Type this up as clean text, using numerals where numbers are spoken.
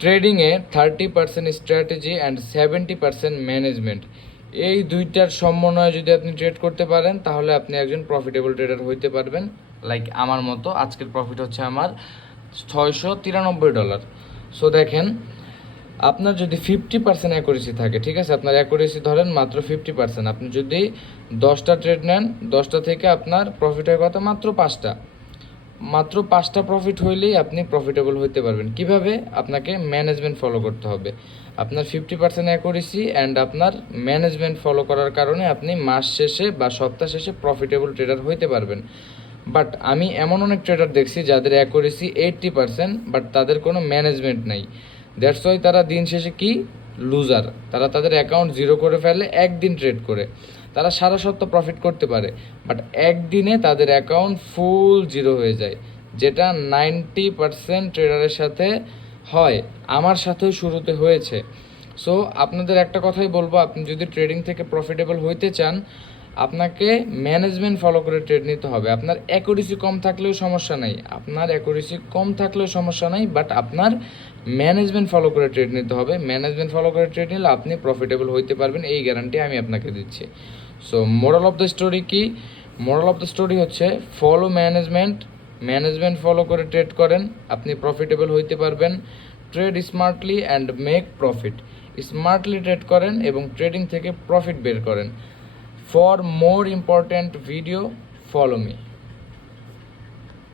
ট্রেডিংয়ে 30% strategy and 70% management, এই দুইটার সমন্বয়ে যদি আপনি ট্রেড করতে পারেন তাহলে আপনি একজন প্রফিটেবল ট্রেডার হইতে পারবেন। লাইক আমার মতো আজকের প্রফিট হচ্ছে আমার $693। সো দেখেন, আপনার যদি 50% অ্যাকুরেসি থাকে, ঠিক আছে, আপনার অ্যাকুরেসি ধরেন মাত্র 50%, আপনি যদি 10টা ট্রেড নেন, 10টা থেকে আপনার প্রফিট হয় কত? মাত্র পাঁচটা প্রফিট হইলেই আপনি প্রফিটেবল হইতে পারবেন। কিভাবে? আপনাকে ম্যানেজমেন্ট ফলো করতে হবে। আপনার 50% অ্যাকুরেসি অ্যান্ড আপনার ম্যানেজমেন্ট ফলো করার কারণে আপনি মাস শেষে বা সপ্তাহ শেষে প্রফিটেবল ট্রেডার হইতে পারবেন। বাট আমি এমন অনেক ট্রেডার দেখছি যাদের অ্যাকুরেসি 80%, বাট তাদের কোনো ম্যানেজমেন্ট নাই। দ্যাটস ওয়াই তারা দিন শেষে কি? লুজার। তারা তাদের অ্যাকাউন্ট জিরো করে ফেলে একদিন ট্রেড করে। তারা সারা সপ্তাহ প্রফিট করতে পারে, বাট একদিনে তাদের অ্যাকাউন্ট ফুল জিরো হয়ে যায়, যেটা 90% ট্রেডারের সাথে হয়। আমার সাথেও শুরুতে হয়েছে। সো আপনাদের একটা কথাই বলবো, আপনি যদি ট্রেডিং থেকে প্রফিটেবল হইতে চান, আপনাকে ম্যানেজমেন্ট ফলো করে ট্রেড নিতে হবে। আপনার অ্যাকুরেসি কম থাকলেও সমস্যা নাই, বাট আপনার ম্যানেজমেন্ট ফলো করে ট্রেড নিতে হবে। ম্যানেজমেন্ট ফলো করে ট্রেড নিলে আপনি প্রফিটেবল হইতে পারবেন, এই গ্যারান্টি আমি আপনাকে দিচ্ছি। So moral of the story কি? মোরাল অফ দ্য স্টোরি হচ্ছে ফলো ম্যানেজমেন্ট ফলো করে ট্রেড করেন, আপনি প্রফিটেবল হইতে পারবেন। Trade smartly and make profit. Smartly trade করেন এবং ট্রেডিং থেকে প্রফিট বের করেন। For more important video, follow me.